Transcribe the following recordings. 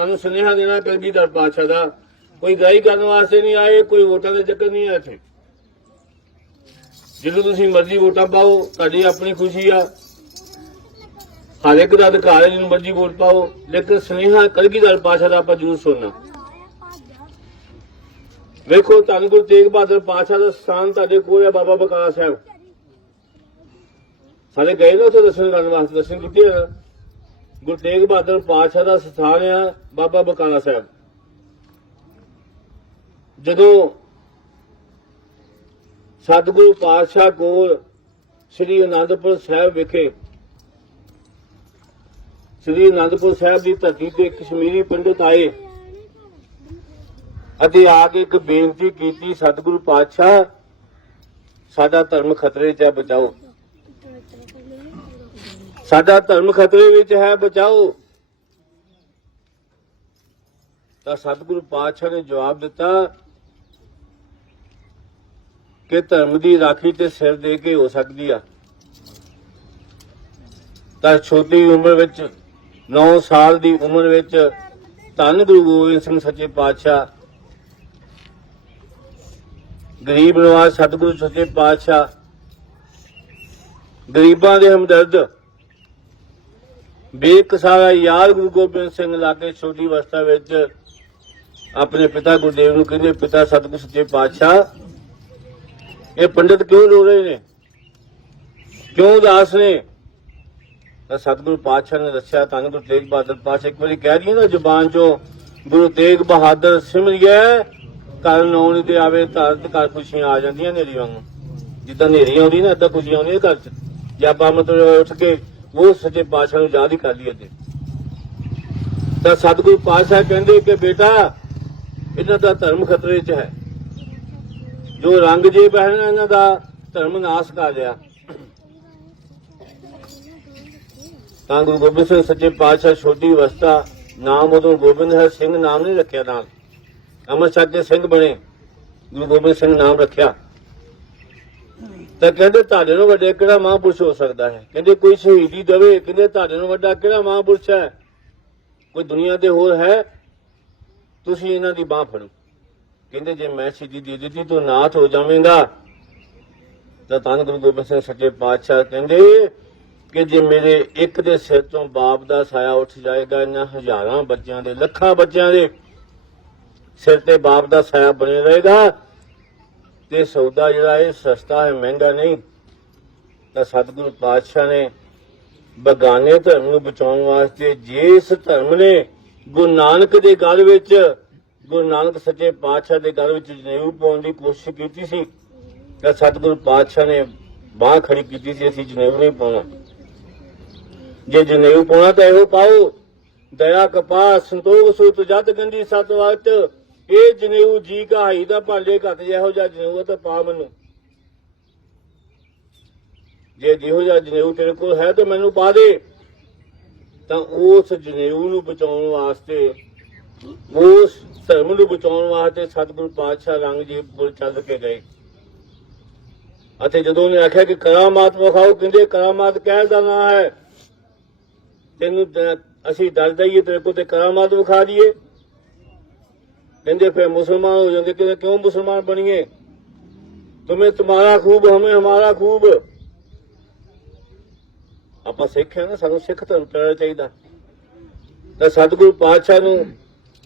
ਤੁਹਾਨੂੰ ਸੁਨੇਹਾ ਦੇਣਾ ਕਲਗੀਧਰ ਪਾਤਸ਼ਾਹ ਦਾ। ਕੋਈ ਗਾਈ ਕਰਨ ਵਾਸਤੇ ਨਹੀਂ ਆਏ, ਕੋਈ ਵੋਟਾਂ ਦੇ ਚੱਕਰ ਨਹੀਂ ਆ ਇੱਥੇ। ਜਦੋਂ ਤੁਸੀਂ ਮਰਜ਼ੀ ਵੋਟਾਂ ਪਾਓ, ਤੁਹਾਡੀ ਆਪਣੀ ਖੁਸ਼ੀ ਆ। ਹਰ ਇੱਕ ਦਾ ਅਧਿਕਾਰ ਹੈ ਜਿਹਨੂੰ ਮਰਜ਼ੀ ਵੋਟ ਪਾਓ, ਲੇਕਿਨ ਸੁਨੇਹਾ ਕਲਗੀਧਰ ਪਾਤਸ਼ਾਹ ਦਾ ਆਪਾਂ ਜ਼ਰੂਰ ਸੁਣਨਾ। ਵੇਖੋ, ਧੰਨ ਗੁਰੂ ਤੇਗ ਬਹਾਦਰ ਪਾਤਸ਼ਾਹ ਦਾ ਸਥਾਨ ਤੁਹਾਡੇ ਕੋਲ ਹੈ, ਬਾਬਾ ਬਕਾਲਾ ਸਾਹਿਬ। ਸਾਡੇ ਗਏ ਨਾ ਉੱਥੇ ਦਰਸ਼ਨ ਕਰਨ ਵਾਸਤੇ, ਦਰਸ਼ਨ ਕੀਤੇ ਆ ਨਾ? ਗੁਰੂ ਤੇਗ ਬਹਾਦਰ ਪਾਤਸ਼ਾਹ ਦਾ ਸਥਾਨ ਆ ਬਾਬਾ ਬਕਾਲਾ ਸਾਹਿਬ। ਜਦੋਂ ਸਤਿਗੁਰੂ ਪਾਤਸ਼ਾਹ ਕੋਲ ਸ੍ਰੀ ਅਨੰਦਪੁਰ ਸਾਹਿਬ ਵਿਖੇ ਸ੍ਰੀ ਅਨੰਦਪੁਰ ਸਾਹਿਬ ਦੀ ਧਰਤੀ ਤੇ ਕਸ਼ਮੀਰੀ ਪੰਡਿਤ ਆਏ ਅਤੇ ਆ ਕੇ ਇੱਕ ਬੇਨਤੀ ਕੀਤੀ, ਸਤਿਗੁਰੂ ਪਾਤਸ਼ਾਹ, ਸਾਡਾ ਧਰਮ ਖਤਰੇ 'ਚ ਹੈ ਬਚਾਓ। ਸਾਡਾ ਧਰਮ ਖਤਰੇ ਵਿੱਚ ਹੈ, ਬਚਾਓ। ਤਾਂ ਸਤਿਗੁਰੂ ਪਾਤਸ਼ਾਹ ਨੇ ਜਵਾਬ ਦਿੱਤਾ ਕਿ ਧਰਮ ਦੀ ਰਾਖੀ ਤੇ ਸਿਰ ਦੇ ਕੇ ਹੋ ਸਕਦੀ ਆ। ਤਾਂ ਛੋਟੀ ਉਮਰ ਵਿੱਚ 9 ਸਾਲ ਦੀ ਉਮਰ ਵਿੱਚ ਧੰਨ ਗੁਰੂ ਗੋਬਿੰਦ ਸਿੰਘ ਸੱਚੇ ਪਾਤਸ਼ਾਹ, ਗਰੀਬ ਨਵਾਜ਼ ਸਤਿਗੁਰੂ ਸੱਚੇ ਪਾਤਸ਼ਾਹ, ਗਰੀਬਾਂ ਦੇ ਹਮਦਰਦ ਬੇਕਸਾਰਾ ਯਾਰ ਗੁਰੂ ਗੋਬਿੰਦ ਸਿੰਘ ਲਾਗੇ ਛੋਟੀ ਅਵਸਥਾ ਵਿੱਚ ਆਪਣੇ ਪਿਤਾ ਗੁਰਦੇਵ ਨੂੰ ਕਹਿੰਦੇ, ਪਿਤਾ ਸਤਿਗੁਰ ਸੱਚੇ ਪਾਤਸ਼ਾਹ, ਇਹ ਪੰਡਿਤ ਕਿਉਂ ਰੋ ਰਹੇ ਨੇ? ਕਿਉਂ ਉਦਾਸ ਨੇ? ਤਾਂ ਸਤਿਗੁਰੂ ਪਾਤਸ਼ਾਹ ਨੇ ਦੱਸਿਆ, ਧੰਨ ਗੁਰੂ ਤੇਗ ਬਹਾਦਰ ਪਾਤਸ਼ਾਹ, ਇੱਕ ਵਾਰੀ ਕਹਿ ਦਈਏ ਨਾ, ਜ਼ੁਬਾਨ ਚੋਂ, ਗੁਰੂ ਤੇਗ ਬਹਾਦਰ ਸਿਮਰਿਐ ਘਰ ਨੌਣੀ ਤੇ ਆਵੇ ਤਾਂ ਤੇ ਘਰ ਖੁਸ਼ੀਆਂ ਆ ਜਾਂਦੀਆਂ ਨੇਰੀ ਵਾਂਗੂ। ਜਿੱਦਾਂ ਨੇਰੀ ਆਉਂਦੀ ਨਾ, ਏਦਾਂ ਖੁਸ਼ੀਆਂ ਆਉਂਦੀਆਂ ਘਰ 'ਚ। ਜੇ ਆਪਾਂ ਮਤਲਬ ਉੱਠ ਕੇ ਉਹ ਸੱਚੇ ਪਾਤਸ਼ਾਹ ਨੂੰ ਯਾਦ ਹੀ ਕਰ ਲਈਏ ਤੇ ਤਾਂ ਸਤਿਗੁਰੂ ਪਾਤਸ਼ਾਹ ਕਹਿੰਦੇ ਕਿ ਬੇਟਾ, ਇਹਨਾਂ ਦਾ ਧਰਮ ਖਤਰੇ 'ਚ ਹੈ। ਜੋ ਰੰਗ ਜੇ ਪਹਿਨਣਾ ਇਹਨਾਂ ਦਾ ਧਰਮ ਨਾਸ ਕਰ ਲਿਆ ਤਾਂ ਗੁਰੂ ਗੋਬਿੰਦ ਸਿੰਘ ਸੱਚੇ ਪਾਤਸ਼ਾਹ ਛੋਟੀ ਅਵਸਥਾ, ਨਾਮ ਉਦੋਂ ਗੋਬਿੰਦ ਹੈ, ਸਿੰਘ ਨਾਮ ਨਹੀਂ ਰੱਖਿਆ ਨਾਲ ਅਮਰ ਦੇ ਸਿੰਘ ਬਣੇ। ਗੁਰੂ ਗੋਬਿੰਦ ਸਿੰਘ ਨਾਮ ਰੱਖਿਆ। ਤਾਂ ਕਹਿੰਦੇ ਤੁਹਾਡੇ ਨੂੰ ਵੱਡੇ ਕਿਹੜਾ ਮਹਾਂਪੁਰਸ਼ ਹੋ ਸਕਦਾ ਹੈ? ਕਹਿੰਦੇ ਕੋਈ ਸ਼ਹੀਦੀ ਦੇਵੇ, ਕਹਿੰਦੇ ਤੁਹਾਡੇ ਨੂੰ ਵੱਡਾ ਕਿਹੜਾ ਮਹਾਂਪੁਰਸ਼ ਹੈ? ਕੋਈ ਦੁਨੀਆ ਦੇ ਹੋਰ ਹੈ? ਤੁਸੀਂ ਇਹਨਾਂ ਦੀ ਬਾਹ ਫੜੋ। ਕਹਿੰਦੇ ਜੇ ਮੈਂ ਸ਼ਹੀਦੀ ਦੇ ਦਿੱਤੀ, ਤੂੰ ਨਾਥ ਹੋ ਜਾਵੇਂਗਾ। ਤਾਂ ਧੰਨ ਗੁਰੂ ਗੋਬਿੰਦ ਸਿੰਘ ਸੱਚੇ ਪਾਤਸ਼ਾਹ ਕਹਿੰਦੇ ਕਿ ਜੇ ਮੇਰੇ ਇੱਕ ਦੇ ਸਿਰ ਤੋਂ ਬਾਪ ਦਾ ਸਾਇਆ ਉੱਠ ਜਾਏਗਾ, ਇਹਨਾਂ ਹਜ਼ਾਰਾਂ ਬੱਚਿਆਂ ਦੇ, ਲੱਖਾਂ ਬੱਚਿਆਂ ਦੇ ਸਿਰ ਤੇ ਬਾਪ ਦਾ ਸਾਇਆ ਬਣੇ ਰਹੇਗਾ ਤੇ ਸੌਦਾ ਜਿਹੜਾ ਇਹ ਸਸਤਾ ਹੈ, ਮਹਿੰਗਾ ਨਹੀਂ, ਤਾਂ ਸਤਿਗੁਰੂ ਪਾਤਸ਼ਾਹ ਨੇ ਬਗਾਨੇ ਧਰਮ ਨੂੰ ਬਚਾਉਣ ਵਾਸਤੇ ਜਿਸ ਧਰਮ ਨੇ ਗੁਰੂ ਨਾਨਕ ਦੇ ਗਲ ਵਿੱਚ, ਗੁਰੂ ਨਾਨਕ ਸੱਚੇ ਪਾਤਸ਼ਾਹ ਦੇ ਗਲ ਵਿੱਚ ਜਨੇਊ ਪਾਉਣ ਦੀ ਕੋਸ਼ਿਸ਼ ਕੀਤੀ ਸੀ, ਤਾਂ ਸਤਿਗੁਰੂ ਪਾਤਸ਼ਾਹ ਨੇ ਬਾਹ ਖੜੀ ਕੀਤੀ ਸੀ, ਅਸੀਂ ਜਨੇਊ ਨਹੀਂ ਪਾਉਣਾ। ਜੇ ਜਨੇਊ ਪਾਉਣਾ ਤਾਂ ਇਹੋ ਪਾਓ, ਦਇਆ, ਕਪਾਹ, ਸੰਤੋਖ ਸੂਤ ਜਦ ਗੰਦੀ ਸਤ ਵਕਤ ਇਹ ਜਨੇਊ ਜੀ ਕਹਾਈ ਦਾ ਭਾਂਡੇ ਘੱਟ ਜਿਹੋ ਜਿਹਾ ਜਨੇਊ ਆ ਤਾਂ ਪਾ ਮੈਨੂੰ। ਜੇ ਜਿਹੋ ਜਿਹਾ ਜਨੇਊ ਤੇਰੇ ਕੋਲ ਹੈ ਤਾਂ ਮੈਨੂੰ ਪਾ ਦੇ। ਤਾਂ ਉਸ ਜਨੇਊ ਨੂੰ ਬਚਾਉਣ ਵਾਸਤੇ, ਉਸ ਧਰਮ ਨੂੰ ਬਚਾਉਣ ਵਾਸਤੇ ਸਤਿਗੁਰੂ ਪਾਤਸ਼ਾਹ ਰੰਗ ਜੀ ਪੁਰ ਚੱਲ ਕੇ ਗਏ। ਅਤੇ ਜਦੋਂ ਉਹਨੇ ਆਖਿਆ ਕਿ ਕਰਾਮਾਤ ਵਿਖਾਓ ਕਹਿੰਦੇ ਕਰਾਮਾਤ ਕਹਿ ਦਾ ਨਾਂ ਹੈ। ਤੈਨੂੰ ਅਸੀਂ ਦੱਸ ਦਈਏ ਤੇਰੇ ਕੋਲ ਤੇ ਕਰਾਮਾਤ ਵਿਖਾ ਦਈਏ। ਕਹਿੰਦੇ ਫਿਰ ਮੁਸਲਮਾਨ ਹੋ ਜਾਂਦੇ, ਕਹਿੰਦੇ ਕਿਉਂ ਮੁਸਲਮਾਨ ਬਣੀਏ? ਤੁਮੇ ਤੁਹਾਡਾ ਖੂਬ, ਹਮੇ ਹਮਾਰਾ ਖੂਬ। ਆਪਾਂ ਸਿੱਖ ਹੈ ਨਾ, ਸਾਨੂੰ ਸਿੱਖ ਧਰਮ ਚੜਨਾ ਚਾਹੀਦਾ। ਤਾਂ ਸਤਿਗੁਰੂ ਪਾਤਸ਼ਾਹ ਨੂੰ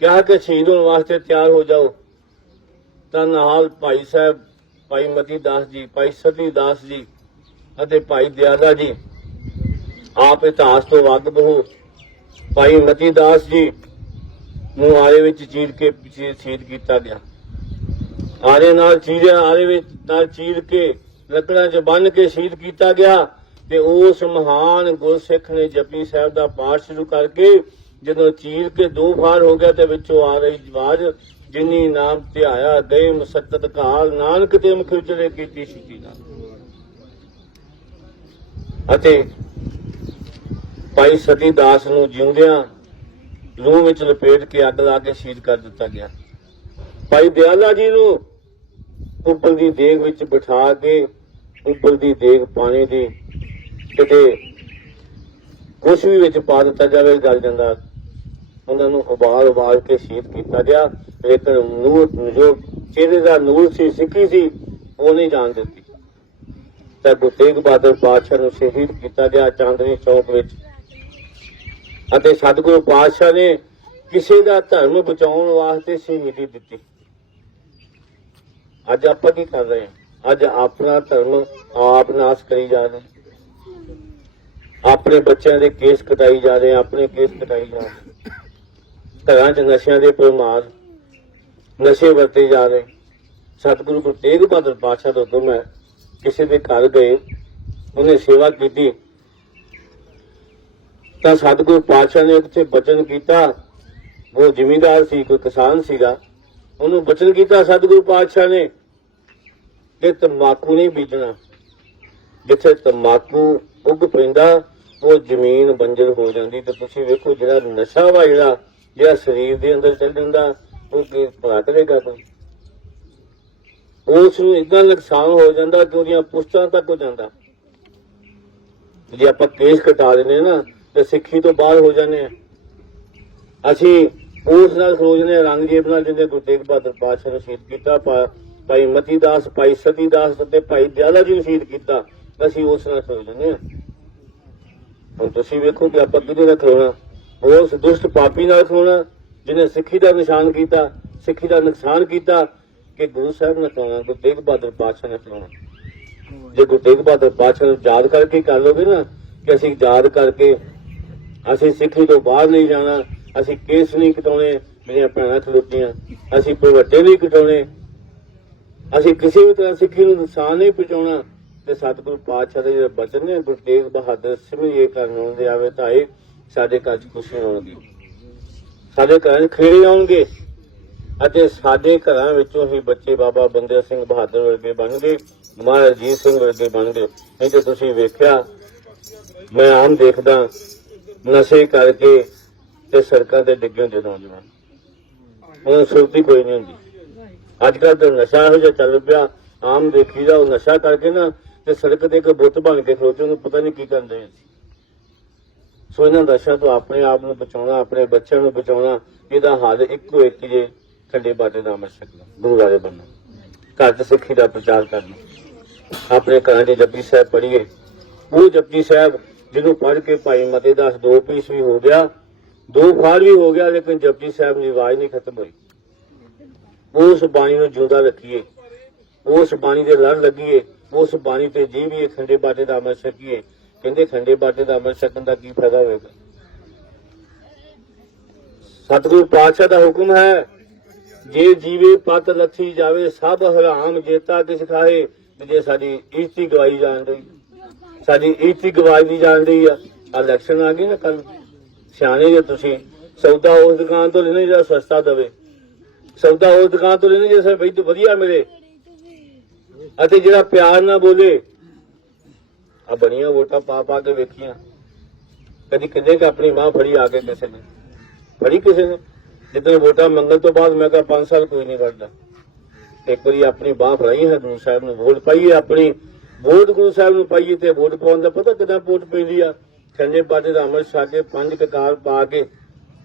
ਕਿਹਾ ਕਿ ਸ਼ਹੀਦ ਹੋਣ ਵਾਸਤੇ ਤਿਆਰ ਹੋ ਜਾਓ। ਤਾਂ ਨਾਲ ਭਾਈ ਸਾਹਿਬ, ਭਾਈ ਮਤੀ ਦਾਸ ਜੀ, ਭਾਈ ਸਤੀ ਦਾਸ ਜੀ ਅਤੇ ਭਾਈ ਦਿਆਦਾ ਜੀ, ਆਪ ਇਤਿਹਾਸ ਤੋਂ ਵਾਕਫ ਹੋ ਭਾਈ ਮਤੀ ਦਾਸ ਜੀ ਨੂੰ ਆਰੇ ਵਿੱਚ ਚੀਰ ਕੇ ਪਿੱਛੇ ਸ਼ਹੀਦ ਕੀਤਾ ਗਿਆ। ਆਰੇ ਨਾਲ ਚੀਰਿਆ, ਆਰੇ ਵਿੱਚ ਨਾਲ ਚੀਰ ਕੇ ਲੱਕੜਾਂ 'ਚ ਬੰਨ ਕੇ ਸ਼ਹੀਦ ਕੀਤਾ ਗਿਆ ਤੇ ਉਸ ਮਹਾਨ ਗੁਰਸਿੱਖ ਨੇ ਜਪੀ ਸਾਹਿਬ ਦਾ ਪਾਠ ਸ਼ੁਰੂ ਕਰਕੇ ਜਦੋਂ ਚੀਰ ਕੇ ਦੋ ਫਾਰ ਹੋ ਗਿਆ ਤੇ ਵਿੱਚੋਂ ਆ ਰਹੀ ਆਵਾਜ਼ ਜਿਨੀ ਨਾਮ ਧਿਆਇਆ, ਗਏ ਮਸਕਤ ਕਾਲ, ਨਾਨਕ ਤੇ ਮੁਖ ਵਿਚਰੇ ਕੀਤੀ ਸਿੱਧੀ ਨਾਲ। ਅਤੇ ਭਾਈ ਸਤੀ ਦਾਸ ਨੂੰ ਜਿਉਂਦਿਆਂ ਲੂਹ ਵਿੱਚ ਲਪੇਟ ਕੇ ਅੱਗ ਲਾ ਕੇ ਸ਼ਹੀਦ ਕਰ ਦਿੱਤਾ ਗਿਆ। ਭਾਈ ਦਿਆਲਾ ਜੀ ਨੂੰ ਉੱਪਰ ਦੀ ਦੇਗ ਵਿੱਚ ਬਿਠਾ ਕੇ ਉੱਪਰ ਦੀ ਦੇਗ ਪਾਣੀ ਦੀ ਕਿਤੇ ਕੁਛ ਵੀ ਵਿੱਚ ਪਾ ਦਿੱਤਾ ਜਾਵੇ ਗਲ ਜਾਂਦਾ ਉਹਨਾਂ ਨੂੰ ਉਬਾਲ ਉਬਾਲ ਕੇ ਸ਼ਹੀਦ ਕੀਤਾ ਗਿਆ। ਲੇਕਿਨ ਨੂਰ ਜੋ ਚਿਹਰੇ ਦਾ ਨੂਰ ਸੀ, ਸਿੱਖੀ ਸੀ, ਉਹ ਨਹੀਂ ਜਾਣ ਦਿੱਤੀ। ਤਾਂ ਗੁਰੂ ਤੇਗ ਬਹਾਦਰ ਪਾਤਸ਼ਾਹ ਨੂੰ ਸ਼ਹੀਦ ਕੀਤਾ ਗਿਆ ਚਾਂਦਨੀ ਚੌਕ ਵਿੱਚ। ਅਤੇ ਸਤਿਗੁਰੂ ਪਾਤਸ਼ਾਹ ਨੇ ਕਿਸੇ ਦਾ ਧਰਮ ਬਚਾਉਣ ਵਾਸਤੇ ਸ਼ਹੀਦੀ ਦਿੱਤੀ। ਅੱਜ ਆਪਾਂ ਕੀ ਕਰ ਰਹੇ ਹਾਂ? ਅੱਜ ਆਪਣਾ ਧਰਮ ਆਪ ਨਾਸ਼ ਕਰੀ ਜਾ ਰਹੇ। ਆਪਣੇ ਬੱਚਿਆਂ ਦੇ ਕੇਸ ਕਟਾਈ ਜਾ ਰਹੇ, ਆਪਣੇ ਕੇਸ ਕਟਾਈ ਜਾ ਰਹੇ। ਘਰਾਂ 'ਚ ਨਸ਼ਿਆਂ ਦੇ ਪ੍ਰਮਾਦ ਨਸ਼ੇ ਵਰਤੇ ਜਾ ਰਹੇ। ਸਤਿਗੁਰੂ ਗੁਰੂ ਤੇਗ ਬਹਾਦਰ ਪਾਤਸ਼ਾਹ ਦਾ ਹੁਕਮ ਹੈ ਕਿਸੇ ਦੇ ਘਰ ਗਏ, ਉਹਨੇ ਸੇਵਾ ਕੀਤੀ। ਤਾਂ ਸਤਿਗੁਰੂ ਪਾਤਸ਼ਾਹ ਨੇ ਉੱਥੇ ਬਚਨ ਕੀਤਾ। ਉਹ ਜ਼ਿਮੀਂਦਾਰ ਸੀ, ਕੋਈ ਕਿਸਾਨ ਸੀਗਾ। ਉਹਨੂੰ ਬਚਨ ਕੀਤਾ ਸਤਿਗੁਰੂ ਪਾਤਸ਼ਾਹ ਨੇ। ਕਿ ਤੰਬਾਕੂ ਨਹੀਂ ਬੀਜਣਾ। ਜਿੱਥੇ ਤੰਬਾਕੂ ਉੱਗ ਪੈਂਦਾ, ਉਹ ਜ਼ਮੀਨ ਬੰਜਰ ਹੋ ਜਾਂਦੀ। ਤੇ ਤੁਸੀਂ ਵੇਖੋ ਜਿਹੜਾ ਨਸ਼ਾ ਵਾ ਜਿਹੜਾ ਜਿਹੜਾ ਸਰੀਰ ਦੇ ਅੰਦਰ ਚੱਲ ਜਾਂਦਾ, ਉਹ ਕੀ ਭਲਾ ਕਰੇਗਾ ਕੋਈ? ਉਸ ਨੂੰ ਇਦਾਂ ਨੁਕਸਾਨ ਹੋ ਜਾਂਦਾ ਕਿ ਉਹਦੀਆਂ ਪੁਸ਼ਤਾਂ ਤੱਕ ਹੋ ਜਾਂਦਾ। ਜੇ ਆਪਾਂ ਕੇਸ ਕਟਾ ਦਿੰਦੇ ਨਾ ਤੇ ਸਿੱਖੀ ਤੋਂ ਬਾਹਰ ਹੋ ਜਾਂਦੇ ਆ। ਅਸੀਂ ਉਸ ਨਾਲ ਖੋਜਨੇ ਰੰਗ ਜੇਬ ਨਾਲ ਜਿੰਦੇ ਗੁਰੂ ਤੇਗ ਬਹਾਦਰ ਪਾਤਸ਼ਾਹ ਨੇ ਸ਼ਹੀਦ ਕੀਤਾ ਭਾਈ ਮਤੀ ਦਾਸ ਭਾਈ ਸਤੀ ਦਾਸ ਅਤੇ ਭਾਈ ਦਿਆਲਾ ਜੀ ਨੂੰ ਸ਼ਹੀਦ ਕੀਤਾ, ਅਸੀਂ ਉਸ ਨਾਲ ਖੋਜਨੇ ਆ। ਹੁਣ ਤੁਸੀਂ ਵੇਖੋ ਕਿ ਆਪਾਂ ਕਿਹਦੇ ਨਾਲ ਖਲੋਣਾ। ਉਸ ਦੁਸ਼ਟ ਪਾਪੀ ਨਾਲ ਖਲੋਣਾ, ਜਿਹਨੇ ਸਿੱਖੀ ਦਾ ਨਿਸ਼ਾਨ ਕੀਤਾ, ਸਿੱਖੀ ਦਾ ਨੁਕਸਾਨ ਕੀਤਾ, ਕਿ ਗੁਰੂ ਸਾਹਿਬ ਨੇ ਖਲੋਣਾ, ਗੁਰੂ ਤੇਗ ਬਹਾਦਰ ਪਾਤਸ਼ਾਹ ਨੇ ਖਲੋਣਾ। ਜੇ ਗੁਰੂ ਤੇਗ ਬਹਾਦਰ ਪਾਤਸ਼ਾਹ ਨੂੰ ਯਾਦ ਕਰਕੇ ਕਰ ਲੋਗੇ ਨਾ, ਕਿ ਅਸੀਂ ਯਾਦ ਕਰਕੇ ਅਸੀਂ ਸਿੱਖੀ ਤੋਂ ਬਾਹਰ ਨਹੀਂ ਜਾਣਾ। ਅਸੀਂ ਕੇਸ ਨਹੀਂ ਕਟਾਉਣੇ, ਮੇਰੀਆਂ ਭੈਣਾਂ ਖਲੋਤੀਆਂ। ਅਸੀਂ ਭਵੱਟੇ ਨਹੀਂ ਕਟਾਉਣੇ। ਅਸੀਂ ਕਿਸੇ ਵੀ ਤਰ੍ਹਾਂ ਸਿੱਖੀ ਨੂੰ ਨੁਕਸਾਨ ਨਹੀਂ ਪਹੁੰਚਾਉਣਾ। ਤੇ ਸਤਿਗੁਰੂ ਪਾਤਸ਼ਾਹ ਦੇ ਜਿਹੜੇ ਬਚਨ ਨੇ, ਗੁਰੂ ਤੇਗ ਬਹਾਦਰ ਸਿੰਘ ਇਹ ਕਰਨ ਆਉਂਦੇ ਆਵੇ ਤਾਂ ਇਹ ਸਾਡੇ ਘਰ 'ਚ ਖੁਸ਼ੀ ਆਉਣਗੀ ਸਾਡੇ ਘਰਾਂ 'ਚ ਖੇੜੇ ਆਉਣਗੇ ਅਤੇ ਸਾਡੇ ਘਰਾਂ ਵਿੱਚੋਂ ਹੀ ਬੱਚੇ ਬਾਬਾ ਬੰਦੇ ਸਿੰਘ ਬਹਾਦਰ ਵਰਗੇ ਬਣਨਗੇ, ਮਹਾਰਾਜ ਅਜੀਤ ਸਿੰਘ ਵਰਗੇ ਬਣਨਗੇ। ਨਹੀਂ ਤੇ ਤੁਸੀਂ ਵੇਖਿਆ, ਮੈਂ ਆਮ ਦੇਖਦਾ ਨਸ਼ੇ ਕਰਕੇ ਤੇ ਸੜਕਾਂ ਤੇ ਡਿੱਗੇ ਹੁੰਦੇ ਨੌਜਵਾਨ। ਉਹਨਾਂ ਸੁਰਤੀ ਕੋਈ ਨਹੀਂ ਹੁੰਦੀ। ਅੱਜ ਕੱਲ੍ਹ ਤਾਂ ਨਸ਼ਾ ਇਹੋ ਜਿਹਾ ਚੱਲ ਪਿਆ। ਆਮ ਦੇਖੀਦਾ ਉਹ ਨਸ਼ਾ ਕਰਕੇ ਨਾ ਤੇ ਸੜਕ ਤੇ ਇੱਕ ਬੁੱਤ ਬਣ ਕੇ ਖਲੋਤੇ, ਉਹਨੂੰ ਪਤਾ ਨਹੀਂ ਕੀ ਕਰਦੇ ਸੋ। ਇਹਨਾਂ ਨਸ਼ਾ ਤੋਂ ਆਪਣੇ ਆਪ ਨੂੰ ਬਚਾਉਣਾ, ਆਪਣੇ ਬੱਚਿਆਂ ਨੂੰ ਬਚਾਉਣਾ, ਇਹਦਾ ਹੱਲ ਇੱਕੋ ਇੱਕ ਜੇ ਖੰਡੇ ਬਾਟੇ ਦਾ ਅਮਰ ਛਕਣਾ ਗੁਰੂ ਵਾਲੇ ਬੰਨਾ ਘਰ 'ਚ ਸਿੱਖੀ ਦਾ ਪ੍ਰਚਾਰ ਕਰਨਾ। ਆਪਣੇ ਘਰਾਂ 'ਚ ਜਪਜੀ ਸਾਹਿਬ ਪੜ੍ਹੀਏ। ਉਹ ਜਪਜੀ ਸਾਹਿਬ ਜਿਹਨੂੰ ਪੜ ਕੇ ਭਾਈ ਮਤੇ ਦਾਸ ਦੋ ਪੀਸ ਵੀ ਹੋ ਗਿਆ, ਦੋ ਫਾੜ ਵੀ ਹੋ ਗਿਆ, ਲੇਕਿਨ ਜਪਜੀ ਸਾਹਿਬ ਦੀ ਆਵਾਜ਼ ਨਹੀਂ ਖਤਮ ਹੋਈ। ਉਸ ਬਾਣੀ ਨੂੰ ਜਿਉਂਦਾ ਰੱਖੀਏ, ਉਸ ਬਾਣੀ ਦੇ ਲੜ ਲੱਗੀਏ, ਉਸ ਬਾਣੀ ਤੇ ਜੀਵੀਏ ਖੰਡੇ ਬਾਟੇ ਦਾ ਅਮਰ ਛਕੀਏ ਕਹਿੰਦੇ ਖੰਡੇ ਬਾਟੇ ਦਾ ਅਮਰ ਛਕਣ ਦਾ ਕੀ ਫਾਇਦਾ ਹੋਵੇਗਾ? ਸਤਿਗੁਰੂ ਪਾਤਸ਼ਾਹ ਦਾ ਹੁਕਮ ਹੈ, ਜੇ ਜੀਵੇ ਪਤ ਲੱਥੀ ਜਾਵੇ, ਸਭ ਹਰਾਮ ਜੇਤਾ ਕਿਸ ਖਾਏ, ਤੇ ਜੇ ਸਾਡੀ ਇੱਜ਼ਤੀ ਗਵਾਈ ਜਾਣ ਰਹੀ ਸਾਡੀ ਇੱਜ਼ਤੀ ਗਵਾਈ ਦੀ ਜਾਣ ਰਹੀ ਆ। ਇਲੈਕਸ਼ਨ ਆ ਗਈ ਨਾ ਕੱਲ ਸਿਆਣੇ ਜੇ ਤੁਸੀਂ, ਸੌਦਾ ਉਸ ਦੁਕਾਨ ਤੋਂ ਲੈਣਾ ਜਿਹੜਾ ਸਸਤਾ ਦਵੇ। ਸੌਦਾ ਉਸ ਦੁਕਾਨ ਤੋਂ ਲੈਣਾ ਜਿਹੜਾ ਬਈ ਵਧੀਆ ਮਿਲੇ। ਅਤੇ ਜਿਹੜਾ ਪਿਆਰ ਨਾਲ ਬੋਲੇ ਆ ਬਣੀਆਂ ਵੋਟਾਂ ਪਾ ਪਾ ਕੇ ਵੇਖੀਆਂ। ਕਦੀ ਕਿੰਨੇ ਕ ਆਪਣੀ ਮਾਂ ਫੜੀ ਆ ਕੇ ਕਿਸੇ ਨੇ? ਫੜੀ ਕਿਸੇ ਨੇ? ਜਿੱਦਣ ਵੋਟਾਂ ਮੰਗਣ ਤੋਂ ਬਾਅਦ ਮੈਂ ਕਿਹਾ 5 ਸਾਲ ਕੋਈ ਨਹੀਂ ਵੜਦਾ ਇੱਕ ਵਾਰੀ ਆਪਣੀ ਬਾਹ ਫੜਾਈ ਹੈ ਸਾਹਿਬ ਨੂੰ, ਵੋਟ ਪਾਈ ਆਪਣੀ। ਵੋਟ ਗੁਰੂ ਸਾਹਿਬ ਨੂੰ ਪਾਈਏ ਤੇ ਵੋਟ ਪਾਉਣ ਦਾ, ਪਤਾ ਕਿਦਾਂ ਵੋਟ ਪੈਂਦੀ ਆ? ਖੰਡੇ ਪਾਟੇ ਦਾ ਅਮਰ ਛਕ ਕੇ ਪੰਜ ਕਕਾਰ ਪਾ ਕੇ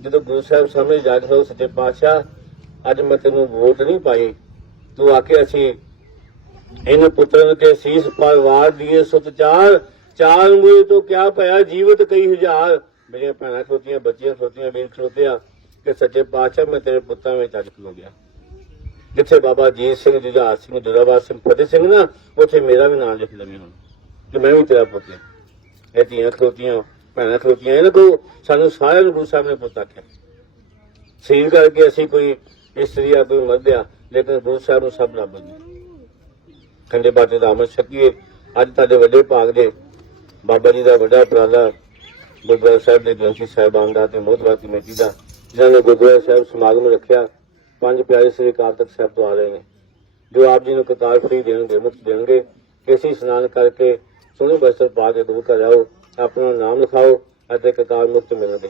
ਜਦੋਂ ਗੁਰੂ ਸਾਹਿਬ ਸਾਹਮਣੇ ਜਾ ਕੇ ਸੱਚੇ ਪਾਤਸ਼ਾਹ, ਅੱਜ ਮੈਂ ਤੈਨੂੰ ਵੋਟ ਨਹੀਂ ਪਾਈ। ਤੂੰ ਆ ਅਸੀਂ ਇਨ ਪੁੱਤਰਨ ਕੇ ਸੀਸ ਪਰਵਾਰ ਦੀਏ, ਸੁਤ ਚਾਰ ਚਾਰ ਮੂਏ ਤੋਂ ਕਿਆ ਭਇਆ ਜੀਵਤ ਕਈ ਹਜ਼ਾਰ। ਮੇਰੀਆਂ ਭੈਣਾਂ ਖੋਤੀਆਂ ਬੱਚੀਆਂ ਖੋਤੀਆਂ ਵੀਰ ਖਲੋਤਿਆ, ਕਿ ਸੱਚੇ ਪਾਤਸ਼ਾਹ ਮੈਂ ਤੇਰੇ ਪੁੱਤਾਂ ਵਿੱਚ ਅੱਜ ਖਲੋ ਗਿਆ। ਜਿੱਥੇ ਬਾਬਾ ਜੀਤ ਸਿੰਘ ਜੁਝਾਰ ਸਿੰਘ ਦੁਰਾਵਾ ਸਿੰਘ, ਫਤਿਹ ਸਿੰਘ ਨਾ, ਉੱਥੇ ਮੇਰਾ ਵੀ ਨਾਮ ਲਿਖ ਲਵੀ ਹੁਣ ਕਿ ਮੈਂ ਵੀ ਤੇਰਾ ਪੁੱਤ ਹਾਂ। ਇਹ ਧੀਆਂ ਖਲੋਤੀਆਂ, ਭੈਣਾਂ ਖਲੋਤੀਆਂ, ਇਹਨਾਂ ਕੋ ਸਾਨੂੰ ਸਾਰਿਆਂ ਨੂੰ ਗੁਰੂ ਸਾਹਿਬ ਨੇ ਪੁੱਤ ਆਖਿਆ। ਸਰੀਰ ਕਰਕੇ ਅਸੀਂ ਕੋਈ ਇਸਤਰੀ ਆ, ਕੋਈ ਮਰਦ ਆ, ਲੇਕਿਨ ਗੁਰੂ ਸਾਹਿਬ ਨੂੰ ਸਭ ਰੱਬ ਨੇ ਖੰਡੇ ਬਾਟੇ ਦਾ ਅਮਰ ਛਕੀਏ, ਅੱਜ ਤੁਹਾਡੇ ਵੱਡੇ ਭਾਗ ਦੇ ਬਾਬਾ ਜੀ ਦਾ ਵੱਡਾ ਉਪਰਾਲਾ ਗੁਰਦੁਆਰਾ ਸਾਹਿਬ ਦੇ ਗ੍ਰੰਥੀ ਸਾਹਿਬਾਨ ਦਾ ਤੇ ਮੋਹਤਵਾਰ ਕਮੇਟੀ ਦਾ, ਜਿਨ੍ਹਾਂ ਨੇ ਗੁਰਦੁਆਰਾ ਸਾਹਿਬ ਸਮਾਗਮ ਰੱਖਿਆ। ਪੰਜ ਪਿਆਰੇ ਸ੍ਰੀ ਅਕਾਲ ਤਖਤ ਸਾਹਿਬ ਤੋਂ ਆ ਰਹੇ ਨੇ, ਜੋ ਆਪ ਜੀ ਨੂੰ ਕਤਾਰ ਫਰੀ ਦੇਣਗੇ ਮੁਕਤ ਦੇਣਗੇ ਕੇਸੀ ਇਸ਼ਨਾਨ ਕਰਕੇ ਸੋਹਣੇ ਬਸਤਰ ਪਾ ਕੇ ਗੁਰੂ ਘਰ ਆਪਣਾ ਨਾਮ ਲਿਖਾਓ ਅਤੇ ਕਤਾਰ ਮੁਕਤ ਮਿਲਣਗੇ।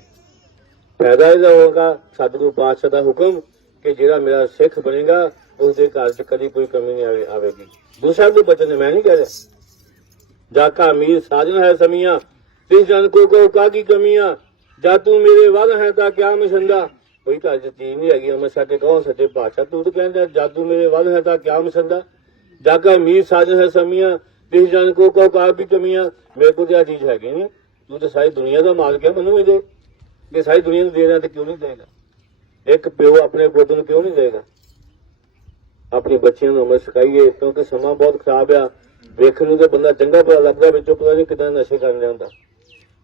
ਫਾਇਦਾ ਇਹਦਾ ਹੋਗਾ ਸਤਿਗੁਰੂ ਪਾਤਸ਼ਾਹ ਦਾ ਹੁਕਮ ਕਿ ਜਿਹੜਾ ਮੇਰਾ ਸਿੱਖ ਬਣੇਗਾ ਉਸ ਦੇ ਘਰ 'ਚ ਕਦੀ ਕੋਈ ਕਮੀ ਨਹੀਂ ਆਵੇਗੀ। ਗੁਰੂ ਸਾਹਿਬ ਦੇ ਬਚਨ ਮੈਂ ਨਹੀਂ ਕਹਿ ਰਿਹਾ। ਜਾ ਕਾ ਅਮੀਰ ਸਾਜਨ ਹੈ ਸਮੀਆਂ, ਤਿਸ ਜਨ ਕੋ ਕੋ ਕਾਗੀ ਕਮੀਆਂ, ਜਾ ਤੂੰ ਮੇਰੇ ਵੱਲ ਹੈ ਤਾਂ ਕਿਆ ਮਸੰਦਾ। ਕੋਈ ਤਾਂ ਚੀਜ਼ ਨਹੀਂ ਹੈਗੀ ਅਮਰ ਛੱਡ ਕੇ ਕਹੋ ਸੱਚੇ ਪਾਤਸ਼ਾਹ? ਤੂੰ ਤਾਂ ਕਹਿੰਦਾ, ਜਦ ਤੂੰ ਮੇਰੇ ਵੱਲ ਹੈ ਤਾਂ ਕਿਆ ਮਸੰਦਾ ਜਾਗਾ ਮੀਰ ਸਾਜਨ ਹੈ ਸਮੀਆਂ, ਜਿਸ ਜਨ ਕੋ ਕੋ ਕਾ ਵੀ ਕਮੀਆਂ, ਮੇਰੇ ਕੋਲ ਤਾਂ ਇਹ ਚੀਜ਼ ਹੈਗੀ ਨਹੀਂ ਤੂੰ ਤਾਂ ਸਾਰੀ ਦੁਨੀਆ ਦਾ ਮਾਲਕ ਹੈ, ਮੈਨੂੰ ਵੀ ਦੇ। ਜੇ ਸਾਰੀ ਦੁਨੀਆ ਨੂੰ ਦੇ ਰਿਹਾ ਤੇ ਕਿਉਂ ਨਹੀਂ ਦੇਗਾ ਇੱਕ ਪਿਓ ਆਪਣੇ ਪੁੱਤ ਨੂੰ ਕਿਉਂ ਨਹੀਂ ਦੇਗਾ ਆਪਣੀ ਬੱਚਿਆਂ ਨੂੰ ਅਮਰ ਸਿਖਾਈਏ ਕਿਉਂਕਿ ਸਮਾਂ ਬਹੁਤ ਖਰਾਬ ਆ। ਵੇਖਣ ਨੂੰ ਤਾਂ ਬੰਦਾ ਚੰਗਾ ਪਤਾ ਲੱਗਦਾ, ਵਿੱਚੋਂ ਪਤਾ ਨਹੀਂ ਕਿਦਾਂ ਨਸ਼ੇ ਕਰਨ ਜਾਂਦਾ।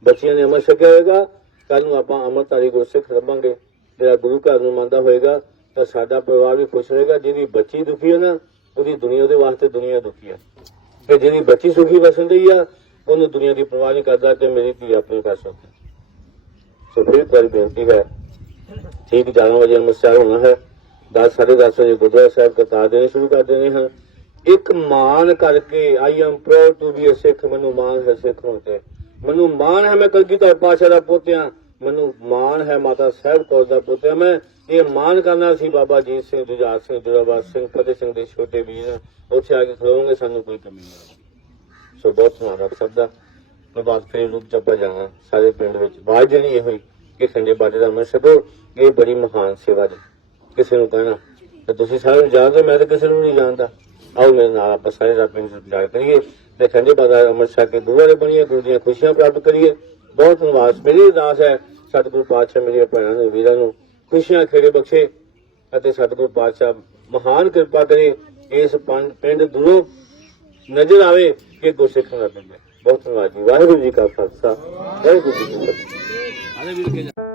ਬੱਚਿਆਂ ਨੇ ਅਮਰ ਛਕਿਆ ਹੋਏਗਾ ਕੱਲ ਨੂੰ ਆਪਾਂ ਅਮਰ ਅਮਰਤਾਰੀ ਗੁਰਸਿੱਖ ਲੱਭਾਂਗੇ। ਜਿਹੜਾ ਗੁਰੂ ਘਰ ਨੂੰ ਮੰਨਦਾ ਹੋਏਗਾ ਤਾਂ ਸਾਡਾ ਪਰਿਵਾਰ ਵੀ ਖੁਸ਼ ਰਹੇਗਾ, ਜਿਹਦੀ ਬੱਚੀ ਦੁਖੀ ਹੈ ਨਾ, ਉਹਦੀ ਦੁਨੀਆ ਦੇ ਵਾਸਤੇ ਦੁਨੀਆ ਦੁਖੀ ਹੈ। ਤੇ ਜਿਹਦੀ ਬੱਚੀ ਸੁਖੀ ਵਸਣ ਰਹੀ ਆ, ਉਹਨੂੰ ਦੁਨੀਆ ਦੀ ਪਰਵਾਹ ਨਹੀਂ ਕਰਦਾ ਕਿ ਮੇਰੀ ਧੀ ਆਪਣੀ ਕਰ ਸਕਦੀ ਸੋ ਫਿਰ ਇੱਕ ਬੇਨਤੀ ਹੈ, ਠੀਕ 11 ਵਜੇ ਨਮਸਕਾਰ ਹੋਣਾ ਹੈ 10 10:30 ਵਜੇ ਗੁਰਦੁਆਰਾ ਸਾਹਿਬ ਕਤਾਰ ਦੇਣੇ ਸ਼ੁਰੂ ਕਰ ਦੇਣੇ ਹੈ ਇੱਕ ਮਾਨ ਕਰਕੇ I am proud to be a Sikh ਮੈਨੂੰ ਮਾਣ ਹੈ ਸਿੱਖ ਹੋਣ ਤੇ। ਮੈਨੂੰ ਮਾਣ ਹੈ ਮੈਂ ਕਲਗੀਧਰ ਪਾਸ਼ਾ ਦਾ ਪੋਤਿਆਂ ਮੈਨੂੰ ਮਾਣ ਹੈ ਮਾਤਾ ਸਾਹਿਬ ਕੌਰ ਦਾ ਪੁੱਤਰ। ਮੈਂ ਇਹ ਮਾਣ ਕਰਨਾ ਸੀ ਬਾਬਾ ਜੀਤ ਸਿੰਘ, ਜੁਝਾਰ ਸਿੰਘ ਜੁਰਾਬਾਦ ਸਿੰਘ, ਫਤਿਹ ਸਿੰਘ ਦੇ ਛੋਟੇ ਵੀਰ। ਉੱਥੇ ਆ ਕੇ ਖਲੋਗੇ ਸਾਨੂੰ ਕੋਈ ਕਮੀ ਨਹੀਂ ਆਵੇਗੀ ਸੋ ਬਹੁਤ ਧੰਨਵਾਦ ਸਭ ਦਾ ਮੈਂ ਬਾਤ ਫਿਰ ਰੂਪ ਚੱਪਾ ਜਾਣਾ ਸਾਰੇ ਪਿੰਡ ਵਿੱਚ ਬਾਤ ਜਣੀ ਇਹ ਹੋਈ ਕਿ ਖੰਡੇ ਬਾਟੇ ਦਾ ਮੈਂ ਛਕੋ ਇਹ ਬੜੀ ਮਹਾਨ ਸੇਵਾ ਜੀ। ਕਿਸੇ ਨੂੰ ਕਹਿਣਾ, ਤੇ ਤੁਸੀਂ ਸਾਰੇ ਨੂੰ ਜਾਣਦੇ, ਮੈਂ ਤਾਂ ਕਿਸੇ ਨੂੰ ਨਹੀਂ ਜਾਣਦਾ। ਆਓ, ਮੇਰੇ ਨਾਲ ਆਪਾਂ ਸਾਰੇ ਦਾ ਪਿੰਡ ਜਾ ਕਰੀਏ ਤੇ ਖੰਡੇ ਬਾਟਾ ਅੰਮ੍ਰਿਤਸਰ ਕੇ ਗੁਰੂਵਾਰੇ ਬਣੀਏ ਗੁਰੂ ਦੀਆਂ ਖੁਸ਼ੀਆਂ ਪ੍ਰਾਪਤ ਕਰੀਏ। ਬਹੁਤ ਧੰਨਵਾਦ। ਮੇਰੀ ਅਰਦਾਸ ਹੈ, ਸਤਿਗੁਰੂ ਪਾਤਸ਼ਾਹ ਮੇਰੀਆਂ ਭੈਣਾਂ ਨੂੰ, ਵੀਰਾਂ ਨੂੰ ਖੁਸ਼ੀਆਂ ਖੇੜੇ ਬਖਸ਼ੇ ਅਤੇ ਸਤਿਗੁਰੂ ਪਾਤਸ਼ਾਹ ਮਹਾਨ ਕਿਰਪਾ ਕਰੇ, ਇਸ ਪਿੰਡ ਦੂਰੋਂ ਨਜ਼ਰ ਆਵੇ ਕਿ ਗੁਰਸਿੱਖਾਂ ਦਾ ਪਿੰਡ ਬਹੁਤ ਧੰਨਵਾਦ ਜੀ। ਵਾਹਿਗੁਰੂ ਜੀ ਕਾ ਖਾਲਸਾ। ਵਾਹਿਗੁਰੂ ਜੀ ਕੀ ਫਤਿਹ।